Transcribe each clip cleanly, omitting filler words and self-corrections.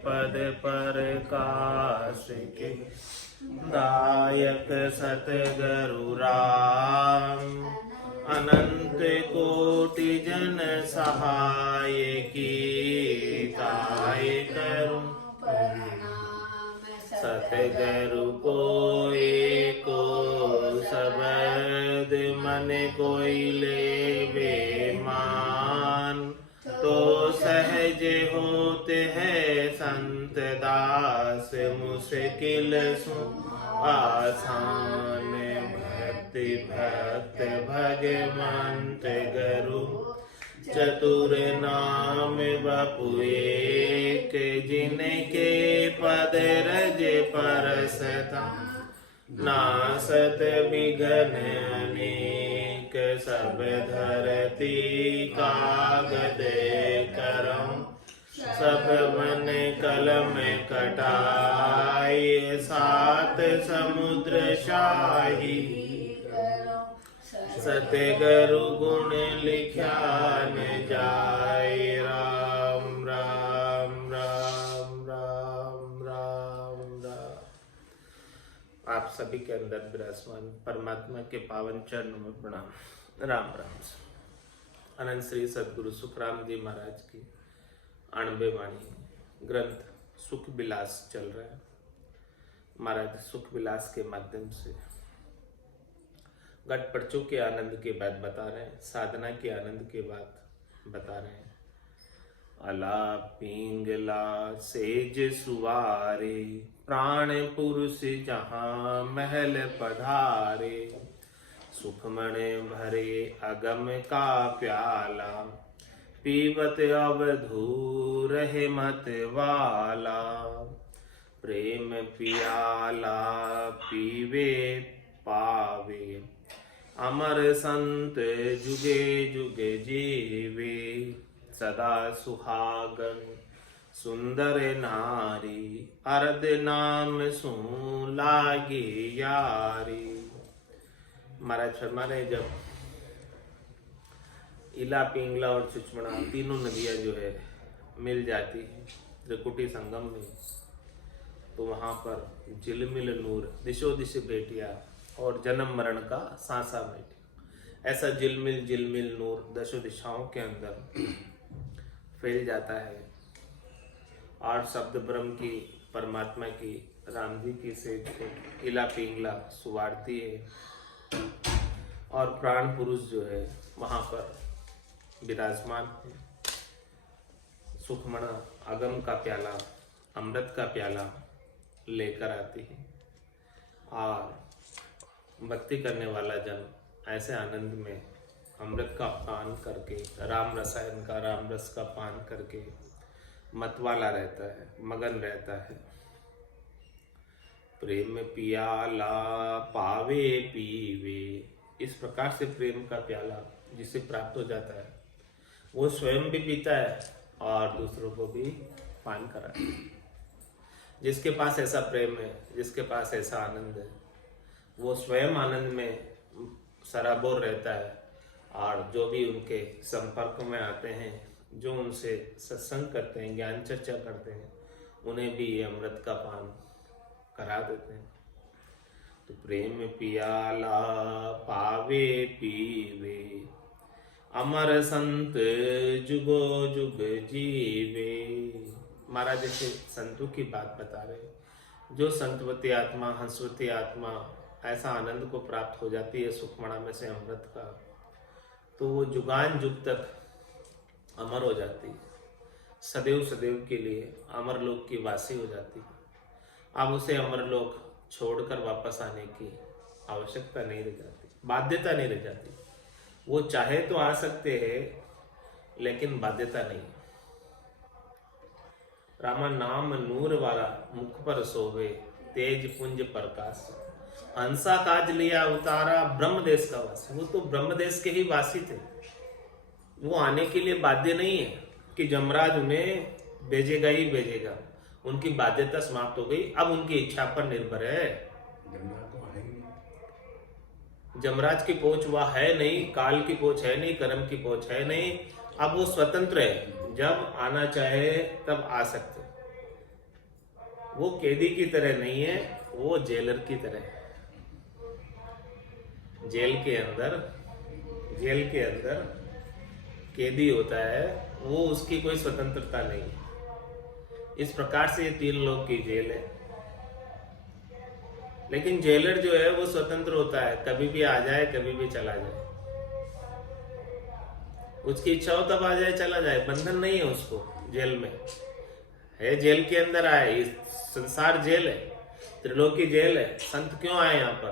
पद पर कास के दायक सतगुरु राम। अनंत कोटि जन सहाय की काय करूं सतगुरु को एको शब्द मन कोई लेवे मान। तो सहज होते हैं संत दास मुश्किल सु आसान। भक्ति भक्त भगवंत गुरु चतुर नाम बपु एक। जिनके पद रज परसता नासत विघ्न अनेक। सब धरती कागद करम सब मन कलम कटाई। सात समुद्र शाही सतगुरु गुण लिख्या न जाए। राम राम राम राम राम राम। आप सभी के अंदर विराजमान परमात्मा के पावन चरणों में प्रणाम। राम राम। अनंत श्री सदगुरु सुखराम जी महाराज की 98 वाणी ग्रंथ सुख विलास चल रहा है। महाराज सुख विलास के माध्यम से घट पर्चों के आनंद के बाद बता रहे हैं, साधना के आनंद के बाद बता रहे हैं। अला पिंगला सेज सुवारे प्राण पुरुष जहाँ महल पधारे। सुखमण भरे अगम का प्याला पीवत अवधू रहे मत वाला। प्रेम पियाला पीवे पावे अमर संत जुगे जुगे जीवे। सदा सुहागन सुंदर नारी अर्ध नाम सु लागे यारी। महाराज शर्मा ने जब इला पिंगला और चुचमड़ा तीनों नदियां जो है मिल जाती है त्रिकुटी संगम में, तो वहां पर झिलमिल नूर दिशो दिश भेटिया और जन्म मरण का सांसा बैठी। ऐसा झिलमिल झिलमिल नूर दशो दिशाओं के अंदर फैल जाता है। 8 शब्द ब्रह्म की परमात्मा की राम जी की सेज को इला पिंगला सुवारती है और प्राण पुरुष जो है वहां पर विराजमान है। सुखमणा अगम का प्याला अमृत का प्याला लेकर आती है और भक्ति करने वाला जन ऐसे आनंद में अमृत का पान करके राम रसायन का राम रस का पान करके मतवाला रहता है, मगन रहता है। प्रेम पियाला पावे पीवे, इस प्रकार से प्रेम का प्याला जिसे प्राप्त हो जाता है वो स्वयं भी पीता है और दूसरों को भी पान कराता है। जिसके पास ऐसा प्रेम है, जिसके पास ऐसा आनंद है, वो स्वयं आनंद में सराबोर रहता है और जो भी उनके संपर्क में आते हैं, जो उनसे सत्संग करते हैं, ज्ञान चर्चा करते हैं, उन्हें भी ये अमृत का पान करा देते हैं। तो प्रेम पियाला पावे पीवे अमर संत जुगो जुग जीवे। महाराज जैसे संतों की बात बता रहे, जो संतवती आत्मा हंसवती आत्मा ऐसा आनंद को प्राप्त हो जाती है सुखमणा में से अमृत का, तो वो जुगान जुग तक अमर हो जाती है, सदैव सदैव के लिए अमरलोक की वासी हो जाती है। अब उसे अमरलोक छोड़कर वापस आने की आवश्यकता नहीं रह जाती, बाध्यता नहीं रह जाती। वो चाहे तो आ सकते हैं लेकिन बाध्यता नहीं। रामा नाम नूर वाला मुख पर सोवे तेज पुंज प्रकाश। हंसा काज लिया उतारा ब्रह्म देश का वासी। वो तो ब्रह्म देश के ही वासी थे, वो आने के लिए बाध्य नहीं है कि जमराज उन्हें भेजेगा ही भेजेगा। उनकी बाध्यता समाप्त हो गई, अब उनकी इच्छा पर निर्भर है। जमराज की पहुंच वह है नहीं, काल की पहुंच है नहीं, कर्म की पहुंच है नहीं। अब वो स्वतंत्र है, जब आना चाहे तब आ सकते। वो कैदी की तरह नहीं है, वो जेलर की तरह है। जेल के अंदर कैदी होता है, वो उसकी कोई स्वतंत्रता नहीं है। इस प्रकार से ये 3 लोग की जेल है। लेकिन जेलर जो है वो स्वतंत्र होता है, कभी भी आ जाए, कभी भी चला जाए। उसकी इच्छा हो तब आ जाए, चला जाए, बंधन नहीं है उसको जेल में। है जेल के अंदर आए, ये संसार जेल है, त्रिलोकी जेल है। संत क्यों आए यहाँ पर?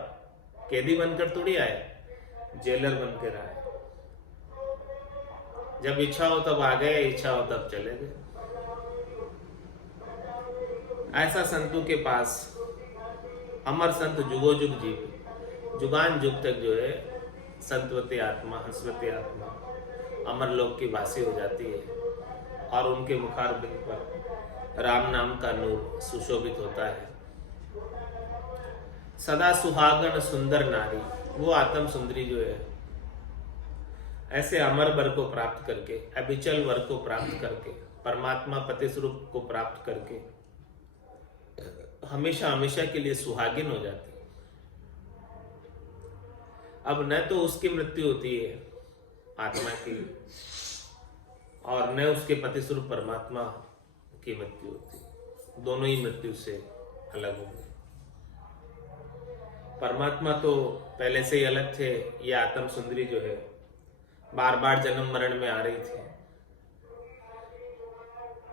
कैदी बनकर थोड़ी आए, जेलर बनकर आए। जब इच्छा हो तब आ गए, इच्छा हो तब चले गए। ऐसा संतों के पास अमर संत जुगो जुग जीव, जुगान जुग तक जो है संतवती आत्मा, हंसवती आत्मा अमर लोक की वासी हो जाती है। और उनके मुखारबिंद पर राम नाम का नूर सुशोभित होता है। सदा सुहागन सुंदर नारी, वो आत्म सुंदरी जो है, ऐसे अमर वर को प्राप्त करके, अभिचल वर को प्राप्त करके, परमात्मा पति स्वरूप को प्राप्त करके हमेशा हमेशा के लिए सुहागिन हो जाती है। अब न तो उसकी मृत्यु होती है आत्मा की, और न उसके पति स्वरूप परमात्मा की मृत्यु होती है। दोनों ही मृत्यु से अलग हो गए। परमात्मा तो पहले से ही अलग थे, ये आत्म सुंदरी जो है बार बार जन्म मरण में आ रही थी।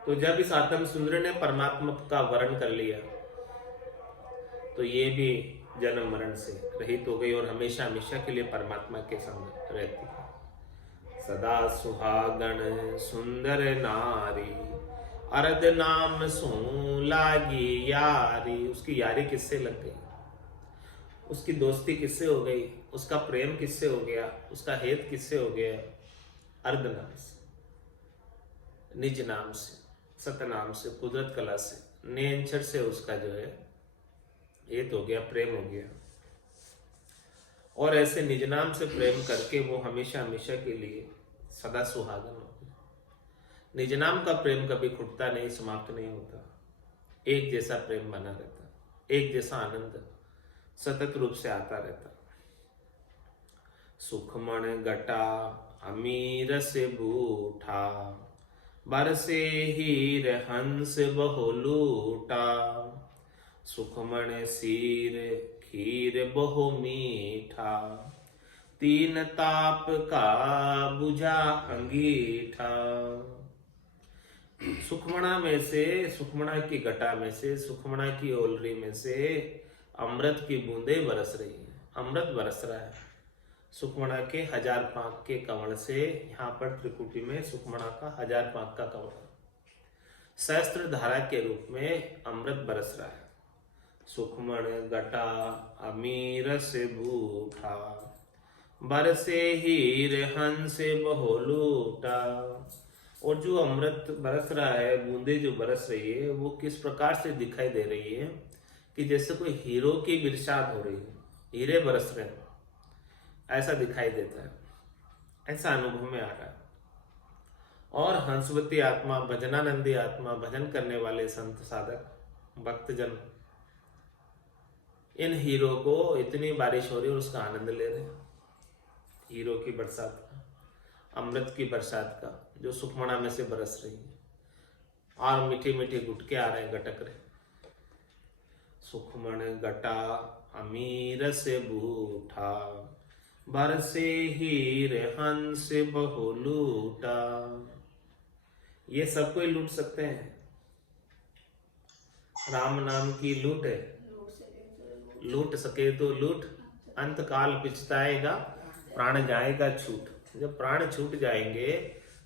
तो जब इस आत्म सुंदरी ने परमात्मा का वर्ण कर लिया, तो ये भी जन्म मरण से रहित हो गई और हमेशा हमेशा के लिए परमात्मा के संग रहती है। सदा सुहागन सुंदर नारी, अर्ध नाम सो लागी यारी। उसकी यारी किससे लग गई, उसकी दोस्ती किससे हो गई, उसका प्रेम किससे हो गया, उसका हेत किससे हो गया? अर्ध नाम से, निज नाम से, सतनाम से, कुदरत कला से, नेंचर से उसका जो है हेत हो गया, प्रेम हो गया। और ऐसे निज नाम से प्रेम करके वो हमेशा हमेशा के लिए सदा सुहागन हो गया। निज नाम का प्रेम कभी खुटता नहीं, समाप्त नहीं होता। एक जैसा प्रेम बना रहता, एक जैसा आनंद सतत रूप से आता रहता। सुखमण गटा अमीर से बूठा, बरसे हीर हंस बहुलूटा। सुखमण सीर खीर बहु मीठा, तीन ताप का बुझा अंगीठा। सुखमणा में से, सुखमणा की घटा में से, सुखमणा की ओलरी में से अमृत की बूंदें बरस रही है, अमृत बरस रहा है। सुखमणा के 1000 पांक के कमल से, यहाँ पर त्रिकुटी में सुखमणा का 1000 पांक का कमल सहस्त्र धारा के रूप में अमृत बरस रहा है। सुखमण गटा अमीर से बूठा, बरसे हीर हंस बहुलूटा। और जो अमृत बरस रहा है, बूंदे जो बरस रही है, वो किस प्रकार से दिखाई दे रही है कि जैसे कोई हीरो की बिरसात हो रही है, हीरे बरस रहे हैं, ऐसा दिखाई देता है, ऐसा अनुभव में आ रहा है। और हंसवती आत्मा, भजनानंदी आत्मा, भजन करने वाले संत साधक भक्तजन इन हीरो को, इतनी बारिश हो रही है और उसका आनंद ले रहे हैं, हीरो की बरसात का, अमृत की बरसात का, जो सुखमणा में से बरस रही है। और मीठे मीठे गुटके आ रहे हैं, गटक रहे। सुखमण गटा अमीर से बूठा, बरसे हीर हंस बहुलूटा। ये सब कोई लूट सकते हैं, राम नाम की लूट है, लूट सके तो लूट, अंत काल पिछताएगा, प्राण जाएगा छूट। जब प्राण छूट जाएंगे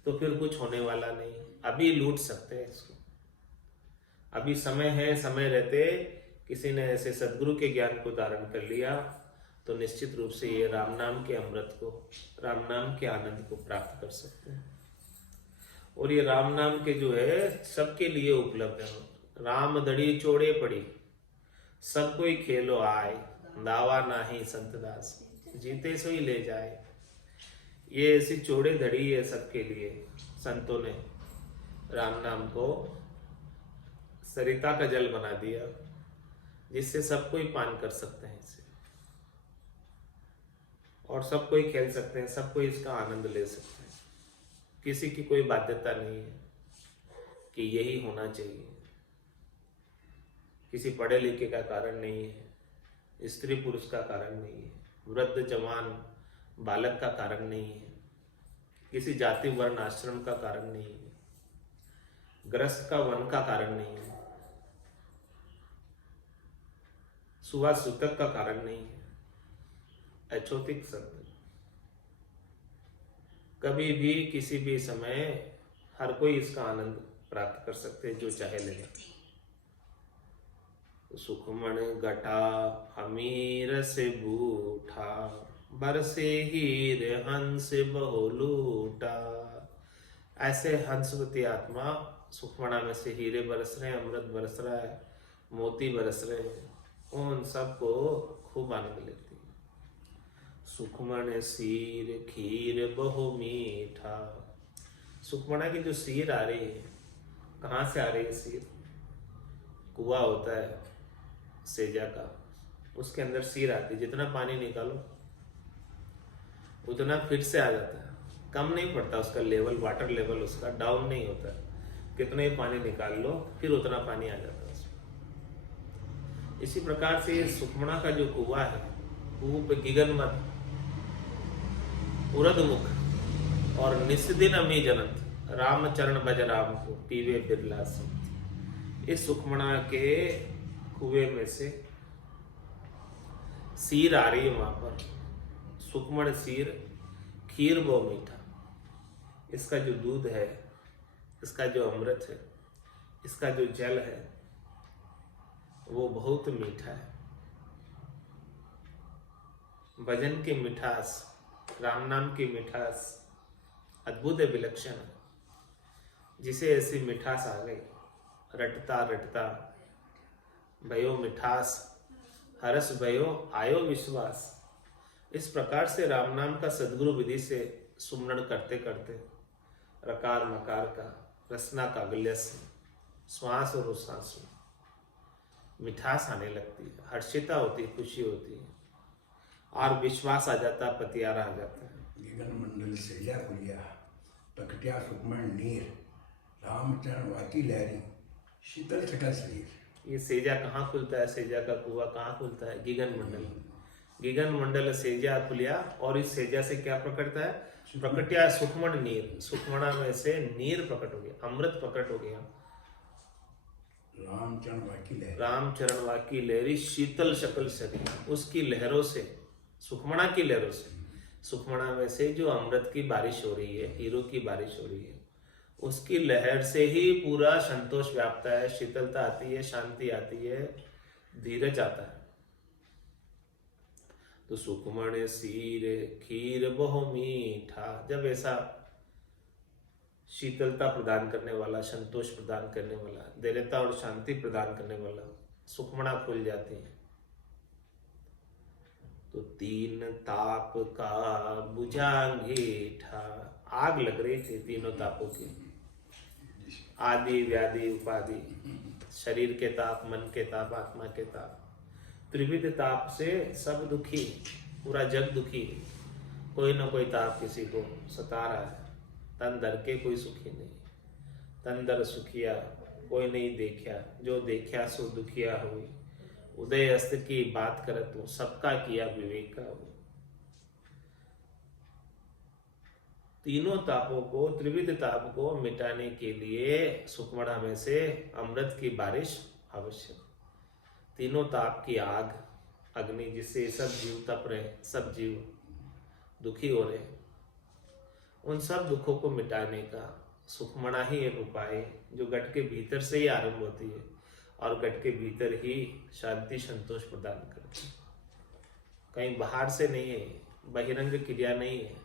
तो फिर कुछ होने वाला नहीं। अभी लूट सकते हैं इसको, अभी समय है, समय रहते किसी ने ऐसे सदगुरु के ज्ञान को धारण कर लिया तो निश्चित रूप से ये राम नाम के अमृत को, राम नाम के आनंद को प्राप्त कर सकते हैं। और ये राम नाम के जो है सबके लिए उपलब्ध है। राम दड़ी चोड़े पड़ी, सब कोई खेलो आए, दावा नाही संत दास, जीते सो ही ले जाए। ये ऐसी चोड़े धड़ी है सबके लिए। संतों ने राम नाम को सरिता का जल बना दिया, जिससे सब कोई पान कर सकते हैं इसे, और सब कोई खेल सकते हैं, सब कोई इसका आनंद ले सकते हैं। किसी की कोई बाध्यता नहीं है कि यही होना चाहिए। किसी पढ़े लिखे का कारण नहीं है, स्त्री पुरुष का कारण नहीं है, वृद्ध जवान बालक का कारण नहीं है, किसी जाति वर्ण आश्रम का कारण नहीं है, ग्रस्त का वन का कारण नहीं है, सुहा सूतक का कारण नहीं है। अछौतिक शब्द कभी भी किसी भी समय हर कोई इसका आनंद प्राप्त कर सकते हैं, जो चाहे ले। सुखमण घटा हमीर से बूठा, बरसे हीर हंस बहुलूटा। ऐसे हंसवती आत्मा सुखमणा में से हीरे बरस रहे हैं, अमृत बरस रहा है, मोती बरस रहे हैं, उन सबको खूब आनंद लेती है। सुखमण सीर खीर बहु मीठा। सुखमणा की जो सीर आ रही है, कहाँ से आ रही है सीर? कुआं होता है सेजा का, उसके अंदर सीर आती है। जितना पानी निकालो उतना फिर से आ जाता है, कम नहीं पड़ता उसका लेवल, वाटर लेवल उसका डाउन नहीं होता। कितना ही पानी निकाल लो फिर उतना पानी आ जाता है उसमें। इसी प्रकार से सुखमणा का जो कुआं है, कुएं पे गिगनमत उरदमुख और निस्दिन अमी जनत, रामचरण भज राम को पीवे बिरला संत। इस सुखमणा के कुएं में से सीर आ रही है वहां पर, सुखमण सीर खीर वो मीठा। इसका जो दूध है, इसका जो अमृत है, इसका जो जल है, वो बहुत मीठा है। भजन की मिठास, राम नाम की मिठास अद्भुत है, विलक्षण है। जिसे ऐसी मिठास आ गई, रटता रटता भयो मिठास, हरस भयो आयो विश्वास। इस प्रकार से राम नाम का सद्गुरु विधि से सुमरण करते करते रकार मकार का, रसना का गल्यस्य, श्वास और उश्वास में मिठास आने लगती है, हर्षिता होती है, खुशी होती है, और विश्वास आ जाता, पतियारा आ जाता है। गगन मंडल सेजा पुलिया, प्रकटिया सुखमण नीर, रामचरण वाकी लहरी, शीतल सकल शरीर। ये सेजा कहाँ खुलता है? सेजा का कुआं कहाँ खुलता है? गगन मंडल। गगन मंडल सेजा खुलिया, और इस सेजा से क्या प्रकटता है? प्रकटिया सुखमण नीर, सुखमणा में से नीर प्रकट हो गया, अमृत प्रकट हो गया। रामचरण वाकी लहरी, रामचरण वाकी लहरी, शीतल शकल शरीर। उसकी लहरों से, सुखमणा की लहरों से, सुखमणा में से जो अमृत की बारिश हो रही है, हीरों की बारिश हो रही है, उसकी लहर से ही पूरा संतोष व्यापता है, शीतलता आती है, शांति आती है, धीरज आता है। तो सुखमण सीर खीर बहु मीठा, जब ऐसा शीतलता प्रदान करने वाला, संतोष प्रदान करने वाला, धैर्यता और शांति प्रदान करने वाला सुखमणा खुल जाती है, तो तीन ताप का बुझांगीठा। आग लग रही थी तीनों तापों की, आदि व्याधि उपाधि, शरीर के ताप, मन के ताप, आत्मा के ताप, त्रिविध ताप से सब दुखी, पूरा जग दुखी। कोई ना कोई ताप किसी को सता रहा है। तन दर के कोई सुखी नहीं, तन दर सुखिया कोई नहीं देखा, जो देखा सो दुखिया हुई। उदय अस्त की बात करत तू, सबका किया विवेक का हो। तीनों तापों को, त्रिविध ताप को मिटाने के लिए सुखमणा में से अमृत की बारिश आवश्यक। तीनों ताप की आग, अग्नि, जिससे सब जीव तप रहे, सब जीव दुखी हो रहे, उन सब दुखों को मिटाने का सुखमणा ही एक उपाय है, जो गट के भीतर से ही आरंभ होती है और गट के भीतर ही शांति संतोष प्रदान करती है। कहीं बाहर से नहीं है, बहिरंग क्रिया नहीं है,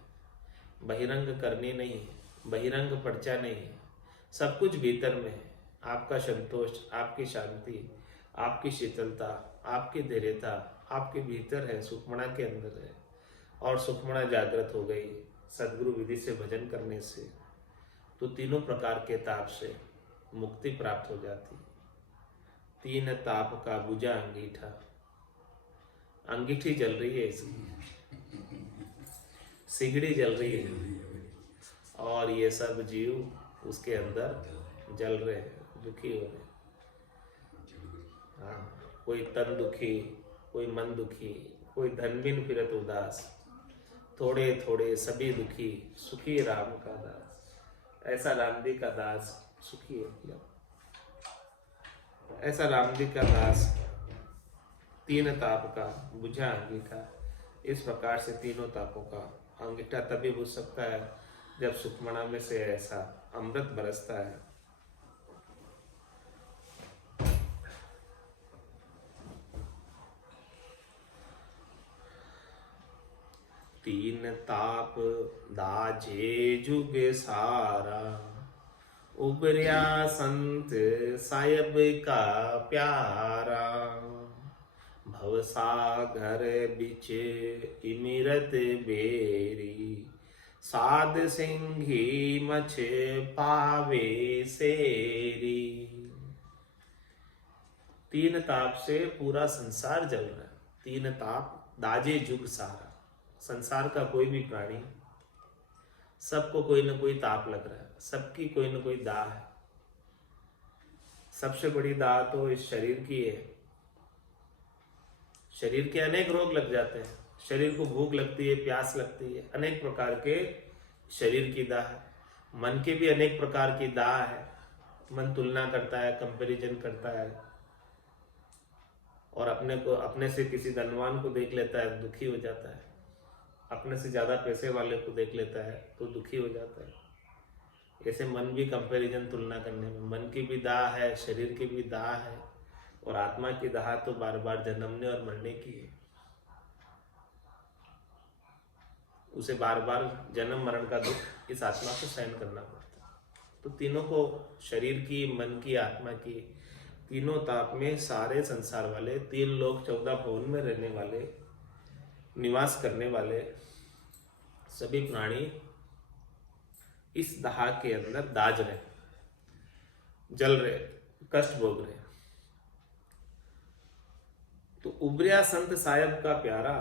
बहिरंग करनी नहीं है, बहिरंग पर्चा नहीं है, सब कुछ भीतर में है। आपका संतोष, आपकी शांति, आपकी शीतलता, आपकी धैर्यता आपके भीतर है, सुखमणा के अंदर है। और सुखमणा जागृत हो गई सद्गुरु विधि से भजन करने से, तो तीनों प्रकार के ताप से मुक्ति प्राप्त हो जाती है। तीन ताप का बुझा अंगीठा। अंगीठी जल रही है इसकी, सिगड़ी जल रही है, और ये सब जीव उसके अंदर जल रहे हैं, दुखी हो रहे हैं। हाँ, कोई तन दुखी, कोई मन दुखी, कोई धन बिन फिरत उदास, थोड़े थोड़े सभी दुखी, सुखी राम का दास। ऐसा राम जी का दास सुखी है, ऐसा राम जी का दास तीन ताप का बुझा अंगीठा। इस प्रकार से तीनों तापों का अंगीठा तभी बुझ सकता है जब सुखमणा में से ऐसा अमृत बरसता है। तीन ताप दाजे जुग सारा, उबरिया संत साहिब का प्यारा। भवसागर बिच इमिरत बेरी, साध सिंही मछ पावे सेरी। तीन ताप से पूरा संसार जल रहा है। तीन ताप दाजे जुग सारा, संसार का कोई भी प्राणी, सबको कोई ना कोई ताप लग रहा है, सबकी कोई ना कोई दाह है। सबसे बड़ी दाह तो इस शरीर की है। शरीर के अनेक रोग लग जाते हैं, शरीर को भूख लगती है, प्यास लगती है, अनेक प्रकार के शरीर की दाह है। मन के भी अनेक प्रकार की दाह है। मन तुलना करता है, कंपैरिजन करता है, और अपने से किसी धनवान को देख लेता है, दुखी हो जाता है। अपने से ज्यादा पैसे वाले को देख लेता है तो दुखी हो जाता है। ऐसे मन भी कंपैरिजन, तुलना करने में, मन की भी दाह है, शरीर की भी दाह है, और आत्मा की दाह तो बार बार जन्मने और मरने की है। उसे बार बार जन्म मरण का दुख इस आत्मा को सहन करना पड़ता है। तो तीनों को, शरीर की, मन की, आत्मा की, तीनों ताप में सारे संसार वाले, 3 लोक 14 भवन में रहने वाले, निवास करने वाले सभी प्राणी इस दाह के अंदर दाज रहे, जल रहे, कष्ट भोग रहे। तो उबरिया संत साहिब का प्यारा,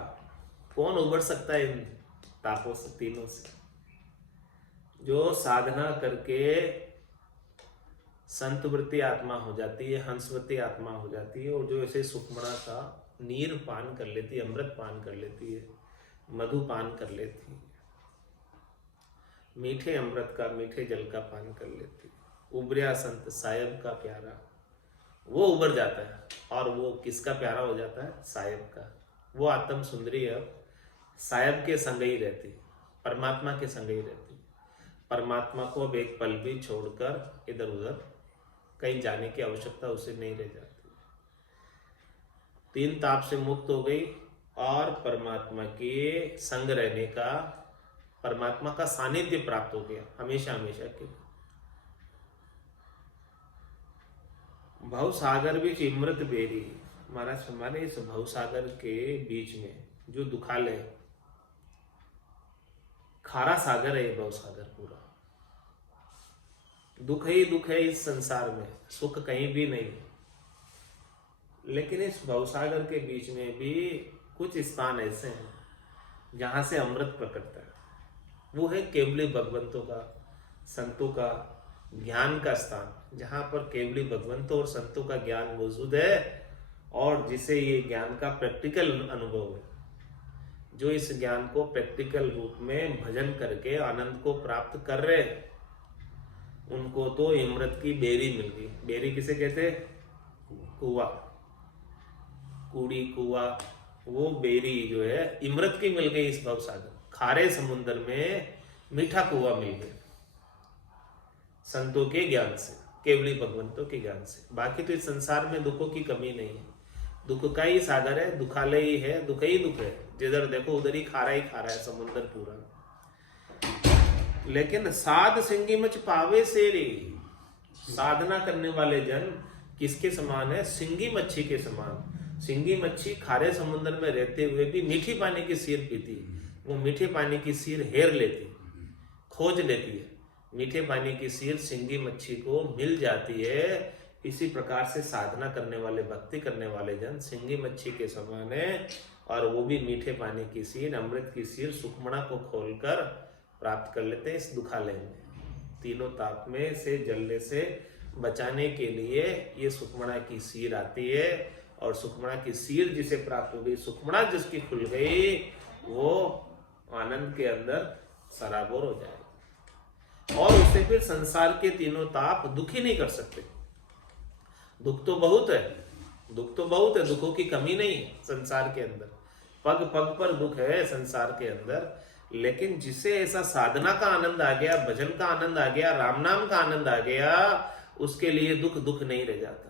कौन उबर सकता है इन तापों से, तीनों से? जो साधना करके संतवृत्ति आत्मा हो जाती है, हंसवती आत्मा हो जाती है, और जो ऐसे सुखमणा का नीर पान कर लेती है, अमृत पान कर लेती है, मधु पान कर लेती है, मीठे अमृत का, मीठे जल का पान कर लेती है। उबरिया संत साहिब का प्यारा, वो उबर जाता है। और वो किसका प्यारा हो जाता है? साहिब का। वो आत्म सुंदरी अब साहिब के संग ही रहती, परमात्मा के संग ही रहती। परमात्मा को अब एक पल भी छोड़कर इधर उधर कहीं जाने की आवश्यकता उसे नहीं रह जाती। 3 ताप से मुक्त हो गई और परमात्मा के संग रहने का, परमात्मा का सानिध्य प्राप्त हो गया हमेशा हमेशा के लिए। भव सागर बीच इमृत बेरी, महाराज हमारे इस भव सागर के बीच में जो दुखालय, खारा सागर है ये भव सागर पूरा। दुख ही दुख है इस संसार में, सुख कहीं भी नहीं। लेकिन इस भवसागर के बीच में भी कुछ स्थान ऐसे हैं जहां से अमृत प्रकटता है। वो है केवली भगवंतों का, संतों का ज्ञान का स्थान, जहां पर केवली भगवंतों और संतों का ज्ञान मौजूद है, और जिसे ये ज्ञान का प्रैक्टिकल अनुभव है। जो इस ज्ञान को प्रैक्टिकल रूप में भजन करके आनंद को प्राप्त कर रहे हैं, उनको तो इमृत की बेरी मिल गई। बेरी किसे कहते? कुआ, कूड़ी, कुआ, वो बेरी जो है इमृत की मिल गई इस भवसागर, खारे समुद्र में मीठा कुआ मिल गया संतों के ज्ञान से, केवली भगवंतों के ज्ञान से। बाकी तो इस संसार में दुखों की कमी नहीं है, दुख का ही सागर है, दुखालय ही है, दुख ही दुख है। जिधर देखो उधर ही खारा है समुद्र पूरा। लेकिन साध सिंगी मच पावे सेरी, साधना करने वाले जन किसके समान है? सिंगी मच्छी के समान। सिंगी मच्छी खारे समुद्र में रहते हुए भी मीठी पानी की सीर पीती, वो मीठे पानी की सीर हेर लेती, खोज लेती है। मीठे पानी की सीर सिंगी मच्छी को मिल जाती है, इसी प्रकार से साधना करने वाले, भक्ति करने वाले जन सिंगी मच्छी के समान है, और वो भी मीठे पानी की सीर, अमृत की सीर सुखमणा को खोलकर प्राप्त कर लेते हैं इस दुखालय में। तीनों ताप में से जलने से बचाने के लिए ये सुखमणा की सीर आती है, और सुखमणा की सीर जिसे प्राप्त हो गई, सुखमणा जिसकी खुल गई, वो आनंद के अंदर सराबोर हो जाएगा, और उसे फिर संसार के तीनों ताप दुखी नहीं कर सकते। दुख तो बहुत है, दुख तो बहुत है, दुखों की कमी नहीं है संसार के अंदर, पग पग पर दुख है संसार के अंदर, लेकिन जिसे ऐसा साधना का आनंद आ गया, भजन का आनंद आ गया, राम नाम का आनंद आ गया, उसके लिए दुख दुख नहीं रह जाता,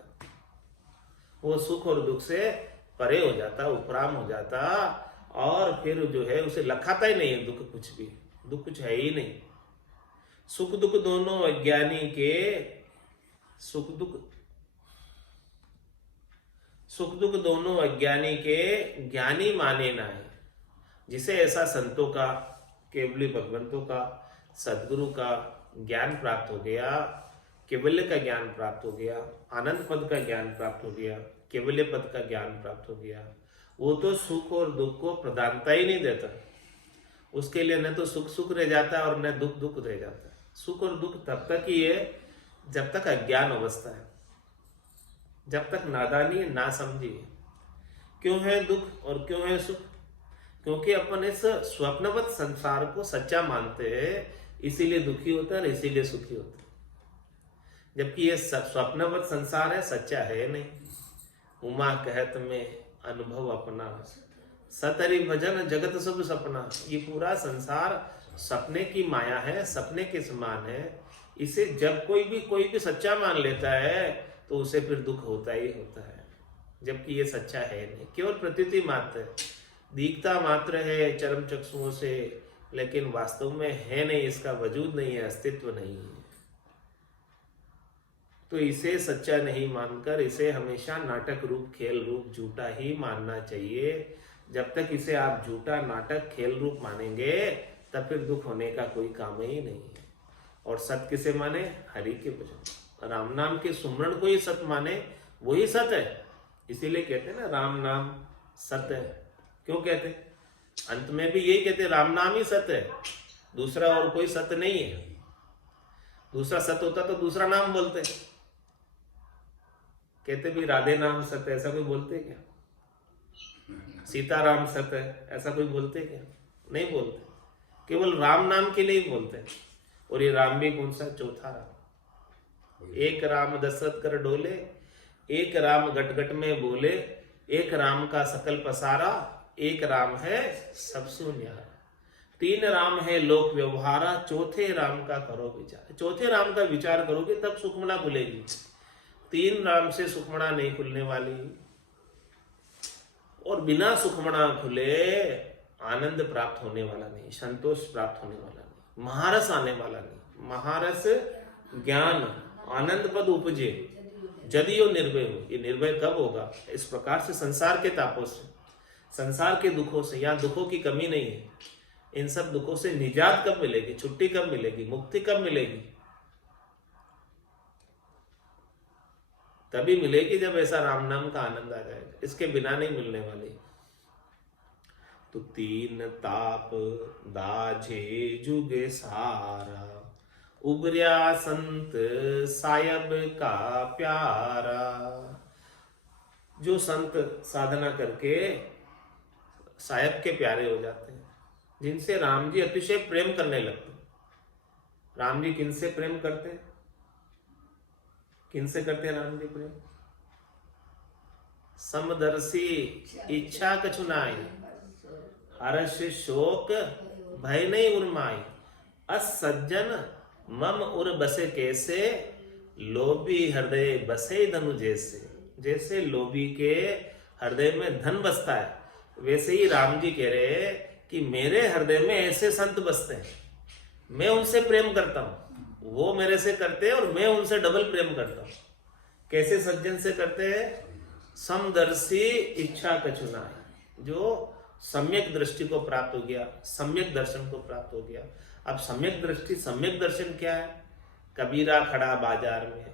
वो सुख और दुख से परे हो जाता, उपराम हो जाता, और फिर जो है उसे लखाता ही नहीं है दुख, कुछ भी दुख कुछ है ही नहीं। सुख दुख दोनों अज्ञानी के, सुख दुख दोनों अज्ञानी के, ज्ञानी माने ना है। जिसे ऐसा संतों का, केवली भगवंतों का, सदगुरु का ज्ञान प्राप्त हो गया, केवल्य का ज्ञान प्राप्त हो गया, आनंद पद का ज्ञान प्राप्त हो गया, केवल्य पद का ज्ञान प्राप्त हो गया, वो तो सुख और दुख को प्रधानता ही नहीं देता। उसके लिए न तो सुख सुख रह जाता है और न दुख दुख रह जाता है। सुख और दुख तब तक ही है जब तक अज्ञान अवस्था है, जब तक नादानी ना समझी है। क्यों है दुख और क्यों है सुख? क्योंकि अपन इस स्वप्नवत संसार को सच्चा मानते हैं, इसीलिए दुखी होता है और इसीलिए सुखी होता है। जबकि ये स्वप्नवत संसार है, सच्चा है नहीं। उमा कहत में अनुभव अपना, सतरी भजन जगत सब सपना। ये पूरा संसार सपने की माया है, सपने के समान है। इसे जब कोई भी सच्चा मान लेता है तो उसे फिर दुख होता ही होता है, जबकि ये सच्चा है नहीं, केवल प्रतीति मात्र है, दिखता मात्र है चरम चक्षुओं से, लेकिन वास्तव में है नहीं, इसका वजूद नहीं है, अस्तित्व नहीं है। तो इसे सच्चा नहीं मानकर इसे हमेशा नाटक रूप, खेल रूप, झूठा ही मानना चाहिए। जब तक इसे आप झूठा, नाटक, खेल रूप मानेंगे तब फिर दुख होने का कोई काम ही नहीं है। और सत्य किसे माने? हरि के भजन, राम नाम के सुमरण को ही सत्य माने, वही सत्य है। इसीलिए कहते हैं ना, राम नाम सत्य है। क्यों कहते? अंत में भी यही कहते, राम नाम ही सत्य है, दूसरा और कोई सत्य नहीं है। दूसरा सत्य होता तो दूसरा नाम बोलते। कहते भी राधे नाम सत्य, ऐसा कोई बोलते क्या? सीताराम सत्य है, ऐसा कोई बोलते क्या? नहीं बोलते। केवल राम नाम के लिए ही बोलते हैं। और ये राम भी कौन सा? चौथा राम। एक राम दशरथ कर डोले, एक राम गट गट में बोले, एक राम का सकल पसारा, एक राम है सब सु न्यारा। तीन राम है लोक व्यवहारा, चौथे राम का करो विचार। चौथे राम का विचार करोगे तब सुखमणा खुलेगी। तीन राम से सुखमणा नहीं खुलने वाली, और बिना सुखमणा खुले आनंद प्राप्त होने वाला नहीं, संतोष प्राप्त होने वाला नहीं, महारस आने वाला नहीं। महारस ज्ञान आनंद पद उपजे जदियो निर्भय हो। ये निर्भय कब होगा? इस प्रकार से संसार के तापों से, संसार के दुखों से। यहाँ दुखों की कमी नहीं है। इन सब दुखों से निजात कब मिलेगी? छुट्टी कब मिलेगी? मुक्ति कब मिलेगी? तभी मिलेगी जब ऐसा राम नाम का आनंद आ जाएगा। इसके बिना नहीं मिलने वाली। तो तीन ताप दाझे जुगे सारा, उबरिया संत सायब का प्यारा। जो संत साधना करके सायब के प्यारे हो जाते हैं, जिनसे राम जी अतिशय प्रेम करने लगते हैं। राम जी किनसे प्रेम करते हैं? किनसे करते हैं राम जी प्रेम? समदर्शी इच्छा कछु नाई, हर्ष शोक भय नहीं उर्माई। अस सज्जन मम उर बसे कैसे, लोभी हृदय बसे धनु जैसे। जैसे लोभी के हृदय में धन बसता है, वैसे ही राम जी कह रहे हैं कि मेरे हृदय में ऐसे संत बसते हैं, मैं उनसे प्रेम करता हूं, वो मेरे से करते हैं और मैं उनसे डबल प्रेम करता हूं। कैसे सज्जन से करते हैं? समदर्शी इच्छा कछुनाई। जो सम्यक दृष्टि को प्राप्त हो गया, सम्यक दर्शन को प्राप्त हो गया। अब सम्यक दृष्टि, सम्यक दर्शन क्या है? कबीरा खड़ा बाजार में,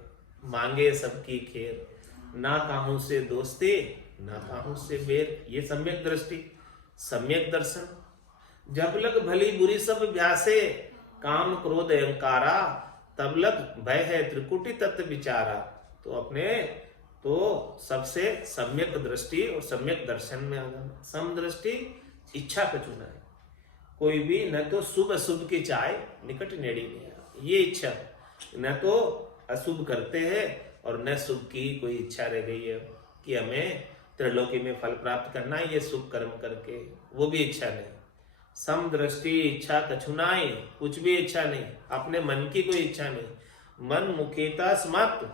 मांगे सबकी खेर, ना काहू से दोस्ती ना काहू से बेर। ये सम्यक दृष्टि, सम्यक दर्शन। जब लग भली बुरी सब व्यासे, काम क्रोध अहंकारा, तब लग भय है त्रिकुटी तत्व विचारा। तो अपने तो सबसे सम्यक दृष्टि और सम्यक दर्शन में आ जाना। सम दृष्टि इच्छा का चुना है, कोई भी न तो शुभ अशुभ की चाय निकट नेड़ी नहीं, ये इच्छा, न तो अशुभ करते हैं और न शुभ की कोई इच्छा रह गई है कि हमें त्रिलोकी में फल प्राप्त करना है ये शुभ कर्म करके, वो भी इच्छा नहीं। सम दृष्टि इच्छा कछुनाई, कुछ भी इच्छा नहीं, अपने मन की कोई इच्छा नहीं। मन मुखीता समाप्त,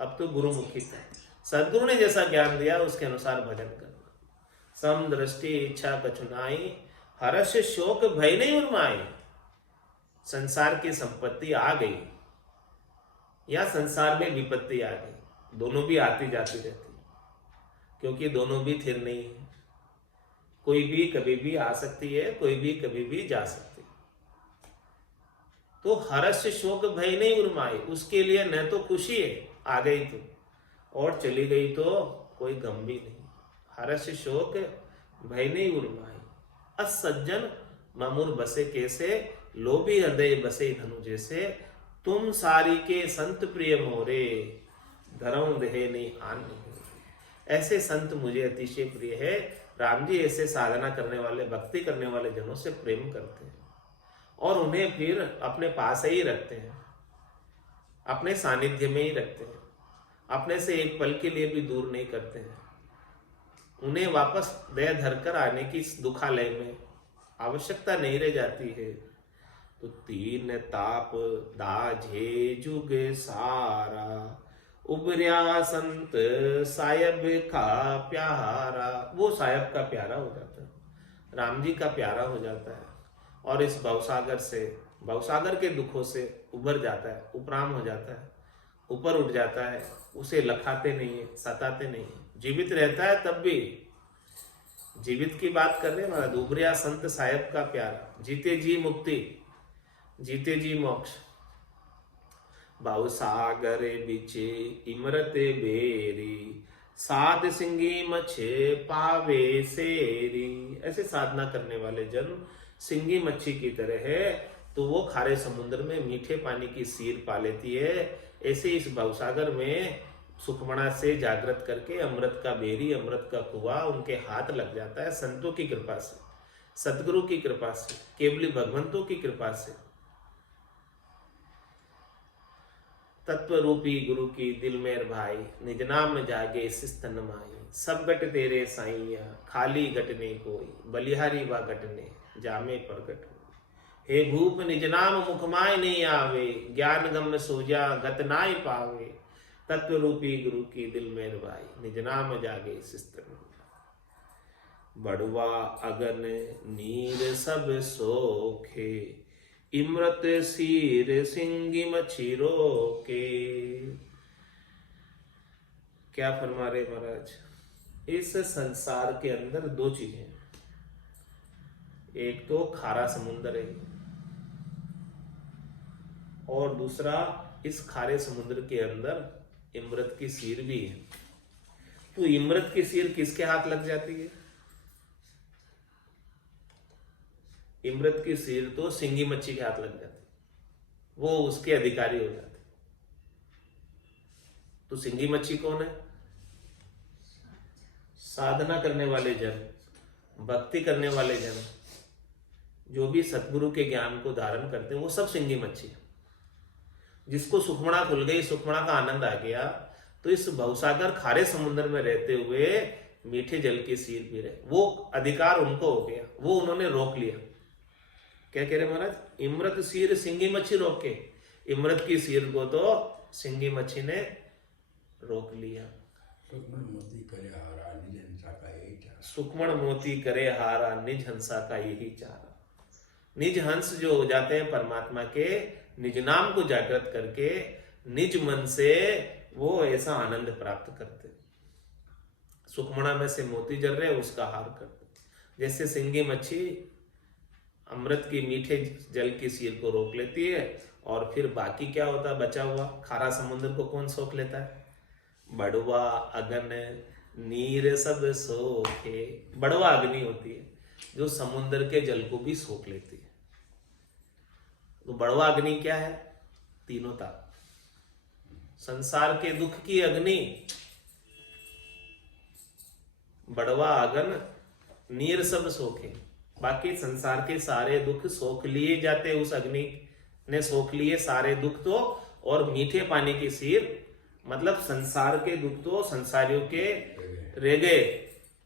अब तो गुरु मुखीता। सदगुरु ने जैसा ज्ञान दिया उसके अनुसार भजन करना। सम दृष्टि इच्छा कछुनाई, हर्ष शोक भय नहीं उर्माई। संसार की संपत्ति आ गई या संसार में विपत्ति आ गई, दोनों भी आती जाती रहती, क्योंकि दोनों भी थिर नहीं है। कोई भी कभी भी आ सकती है, कोई भी कभी भी जा सकती है। तो हर्ष शोक भय नहीं उर्माई, उसके लिए न तो खुशी है आ गई तो, और चली गई तो कोई गम भी नहीं। हर्ष शोक भय नहीं उर्माई, असज्जन मामूर बसे कैसे, लोभी हृदय बसे धनु जैसे। तुम सारी के संत प्रिय मोरे, धरम देहे नहीं आन नहीं। ऐसे संत मुझे अतिशय प्रिय है। राम जी ऐसे साधना करने वाले, भक्ति करने वाले जनों से प्रेम करते हैं और उन्हें फिर अपने पास ही रखते हैं, अपने सानिध्य में ही रखते हैं, अपने से एक पल के लिए भी दूर नहीं करते हैं। उन्हें वापस दया धरकर आने की दुखालय में आवश्यकता नहीं रह जाती है। तो तीन ताप दाझे जुग सारा, उबरिया संत सायब का प्यारा। वो सायब का प्यारा हो जाता है, राम जी का प्यारा हो जाता है और इस भवसागर से, भवसागर के दुखों से उबर जाता है, उपराम हो जाता है, ऊपर उठ जाता है। उसे लखाते नहीं है, सताते नहीं है, जीवित रहता है तब भी। जीवित की बात कर रहे हैं, उबरिया संत सायब का प्यारा। जीते जी मुक्ति, जीते जी मोक्ष। भाव सागर बिचे इमरते बेरी, साध सिंगी मछे पावे सेरी। ऐसे साधना करने वाले जन सिंगी मच्छी की तरह है, तो वो खारे समुद्र में मीठे पानी की सीर पा लेती है। ऐसे इस भवसागर में सुखमणा से जागृत करके अमृत का बेरी, अमृत का कुआं उनके हाथ लग जाता है संतों की कृपा से, सतगुरु की कृपा से, केवली भगवंतों की कृपा से। तत्व रूपी गुरु की दिल मेर भाई, निज नाम जागे सिस्तन माई। सब गट तेरे साइया, खाली गटने कोई, बलिहारी वा गटने जामे प्रगट। हे भूप निज नाम मुखमाय नहीं आवे, ज्ञान गम सोजा गत नाय पावे। तत्व रूपी गुरु की दिल मेर भाई, निज नाम जागे सिस्तन माई। बड़वा अगन नीर सब सोखे, इमृत सीर सिंगी मछीरो के। क्या फरमा रहे महाराज, इस संसार के अंदर दो चीजें हैं, एक तो खारा समुद्र है और दूसरा इस खारे समुद्र के अंदर इमृत की सीर भी है। तो इमृत की सीर किसके हाथ लग जाती है? इमृत की सीर तो सिंगी मच्छी के हाथ लग जाती, वो उसके अधिकारी हो जाते। तो सिंगी मच्छी कौन है? साधना करने वाले जन, भक्ति करने वाले जन, जो भी सतगुरु के ज्ञान को धारण करते हैं, वो सब सिंगी मच्छी है। जिसको सुखमणा खुल गई, सुखमणा का आनंद आ गया, तो इस भवसागर खारे समुद्र में रहते हुए मीठे जल की सीर पी रहे, वो अधिकार उनको हो गया, वो उन्होंने रोक लिया। क्या कह रहे महाराज? इमृत सीर सिंगी मच्छी रोके, इमृत की सीर को तो सिंगी मच्छी ने रोक लिया। सुखमण मोती करे हारा निज हंसा का यही चारा। सुखमण मोती करे हारा निज हंसा का यही चारा। निज हंस जो हो जाते हैं परमात्मा के, निज नाम को जागृत करके निज मन से वो ऐसा आनंद प्राप्त करते। सुखमणा में से मोती जल रहे, उसका हार करते। जैसे सिंगी मच्छी अमृत की मीठे जल की सीर को रोक लेती है और फिर बाकी क्या होता है बचा हुआ? खारा समुद्र को कौन सोख लेता है? बड़वा अगन नीर सब सोखे। बड़वा अग्नि होती है जो समुद्र के जल को भी सोख लेती है। तो बड़वा अग्नि क्या है? तीनों ताप। संसार के दुख की अग्नि बड़वा अगन नीर सब सोखे। बाकी संसार के सारे दुख सोख लिए जाते, उस अग्नि ने सोख लिए सारे दुख तो। और मीठे पानी की सीर, मतलब संसार के दुख तो संसारियों के रह गए,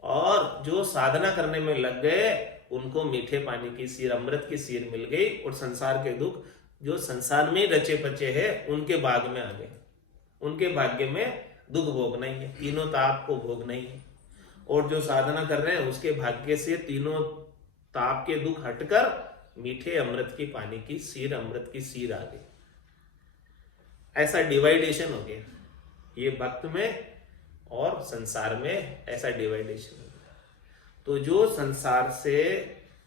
और जो साधना करने में लग गए उनको मीठे पानी की सीर, अमृत की सीर मिल गई। और संसार के दुख जो संसार में रचे पचे हैं उनके भाग में आ गए, उनके भाग्य में दुख भोगना ही है, तीनों ताप को भोगना ही है। और जो साधना कर रहे हैं उसके भाग्य से तीनों ताप के दुख हटकर मीठे अमृत की पानी की सीर, अमृत की सीर आ गई। ऐसा डिवाइडेशन हो गया ये भक्त में और संसार में, ऐसा डिवाइडेशन हो गया। तो जो संसार से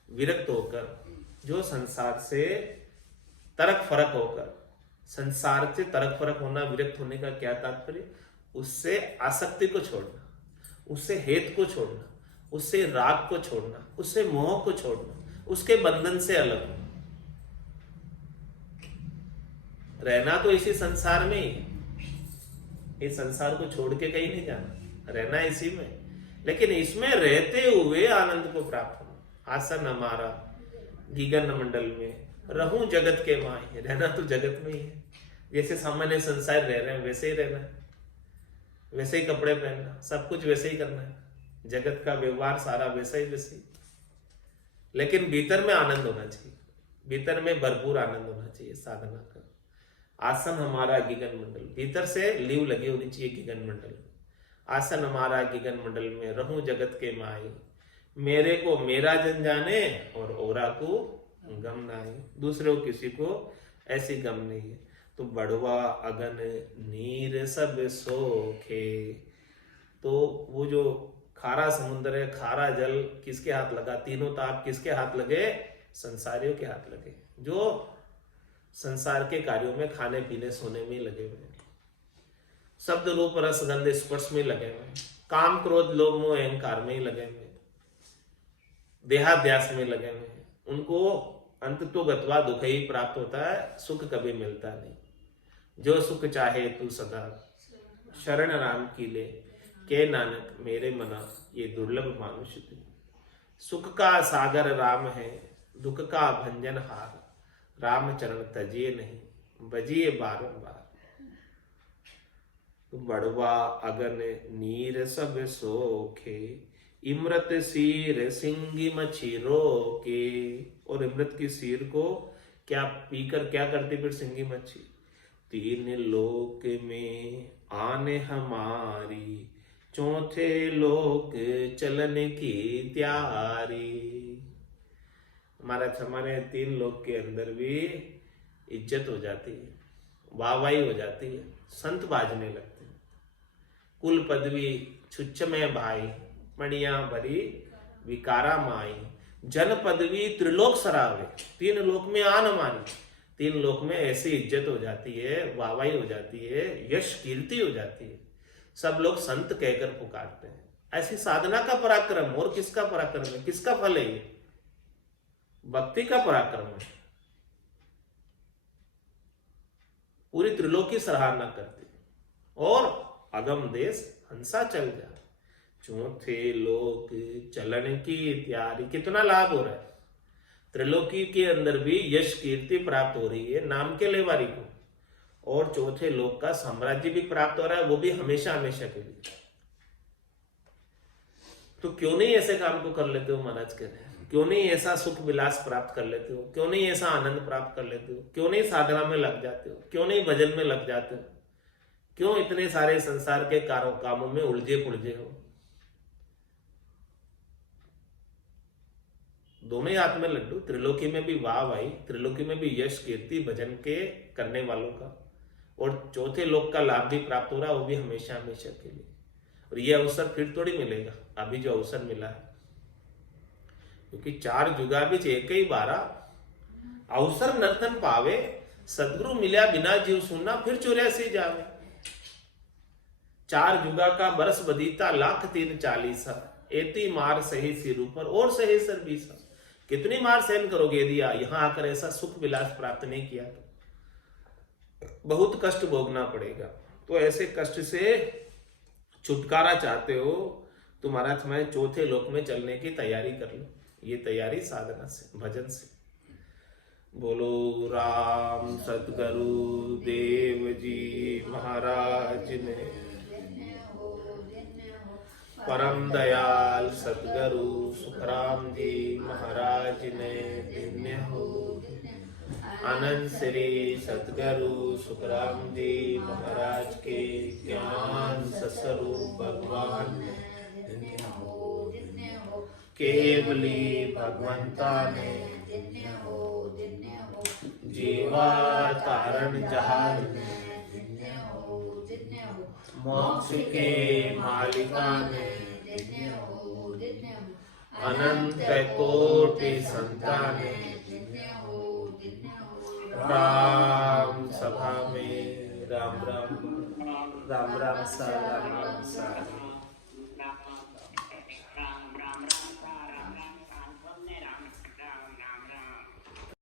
विरक्त होकर, जो संसार से तरक फरक होकर, संसार से तरक फरक होना, विरक्त होने का क्या तात्पर्य? उससे आसक्ति को छोड़ना, उससे हेत को छोड़ना, उससे राग को छोड़ना, उससे मोह को छोड़ना, उसके बंधन से अलग हो। रहना तो इसी संसार में ही है, इस संसार को छोड़ के कहीं नहीं जाना, रहना इसी में। लेकिन इसमें रहते हुए आनंद को प्राप्त होना। आसन हमारा गगन मंडल में, रहूं जगत के माही। रहना तो जगत में ही है, जैसे सामान्य संसार रह रहे हैं वैसे ही रहना है, वैसे ही कपड़े पहनना, सब कुछ वैसे ही करना है, जगत का व्यवहार सारा वैसा ही। लेकिन भीतर में आनंद होना चाहिए, भीतर में भरपूर आनंद होना चाहिए साधना का। आसन हमारा गगन मंडल, भीतर से लीव लगी होनी चाहिए गगन मंडल में। आसन हमारा गगन मंडल में, रहूं जगत के माई। मेरे को मेरा जन जाने और औरा को गम नाई। दूसरे को किसी को ऐसी गम नहीं है। तो बड़वा अगन नीर सब सोखे। तो वो जो खारा समुद्र है, खारा जल किसके हाथ लगा? तीनों ताप किसके हाथ लगे? संसारियों के हाथ लगे, जो संसार के कार्यों में, खाने पीने सोने में लगे हुए, शब्द रूप रस गंध स्पर्श में लगे हुए, काम क्रोध लोभ मोह अहंकार में ही लगे हुए, देहाध्यास में लगे हुए। उनको अंत तो गत्वा दुख ही प्राप्त होता है, सुख कभी मिलता नहीं। जो सुख चाहे तू सदा शरण राम की ले, के नानक मेरे मना ये दुर्लभ मानुष तू। सुख का सागर राम है, दुख का भंजन हार। राम चरण तजिए नहीं, बजिए बारंबार। बड़वा अगन नीर सब सोखे, इमृत सीर सिंगी मछी रोके। और इमृत की सीर को क्या पीकर क्या करती फिर सिंगी मच्छी? तीन लोक में आने हमारी, चौथे लोक चलन की तैयारी। हमारे तीन लोक के अंदर भी इज्जत हो जाती है, वाहवाही हो जाती है, संत बाजने लगते हैं। कुल पदवी छुच्च में भाई, मणिया भरी विकारा माई। जन पदवी त्रिलोक सरावे, तीन लोक में आन हमारी। तीन लोक में ऐसी इज्जत हो जाती है, वाहवाही हो जाती है, यश कीर्ति हो जाती है, सब लोग संत कहकर पुकारते हैं। ऐसी साधना का पराक्रम, और किसका पराक्रम है? किसका फल है ये? भक्ति का पराक्रम है। पूरी त्रिलोकी सराहना करती। और अगम देश हंसा चल जा, चौथे लोक चलन की तैयारी। कितना लाभ हो रहा है? त्रिलोकी के अंदर भी यश कीर्ति प्राप्त हो रही है नाम के लेवारी को, और चौथे लोक का साम्राज्य भी प्राप्त हो रहा है, वो भी हमेशा हमेशा के लिए। तो क्यों नहीं ऐसे काम को कर लेते हो महाराज कह रहे हैं? क्यों नहीं ऐसा सुख विलास प्राप्त कर लेते हो? क्यों नहीं ऐसा आनंद प्राप्त कर लेते हो? क्यों नहीं साधना में लग जाते हो? क्यों नहीं भजन में लग जाते हो? क्यों इतने सारे संसार के कामों में उलझे पुलझे हो? दोनों ही हाथ में लड्डू। त्रिलोकी में भी वाह भाई, त्रिलोकी में भी यश कीर्ति भजन के करने वालों का, और चौथे लोक का लाभ भी प्राप्त हो रहा है, वो भी हमेशा हमेशा के लिए। और ये अवसर फिर थोड़ी मिलेगा, अभी जो अवसर मिला है, क्योंकि चार जुगा बीच एक ही बारा अवसर नर्तन पावे, सदगुरु मिल्या बिना जीव सुनना फिर 84 जावे। 4 जुगा का बरस बदीता लाख 340। एती मार सही सिर ऊपर और सही सर बीसा। कितनी मार सहन करोगे यदि यहां आकर ऐसा सुख विलास प्राप्त नहीं किया तो बहुत कष्ट भोगना पड़ेगा। तो ऐसे कष्ट से छुटकारा चाहते हो तो महाराज मैं चौथे लोक में चलने की तैयारी कर लो। ये तैयारी साधना से, भजन से। बोलो राम सतगुरु देव जी महाराज ने, परम दयाल सतगुरु सुखराम जी महाराज ने धन्य हो। अनंत श्री सतगुरु सुखराम जी महाराज के ज्ञान स्वरूप भगवान ने धन्य हो। केवली भगवंता ने जीवा तारण जहान ने, मोक्ष के मालिका ने, अनंत कोटि संतान ने, राम सभा में राम राम राम राम सा राम राम सा।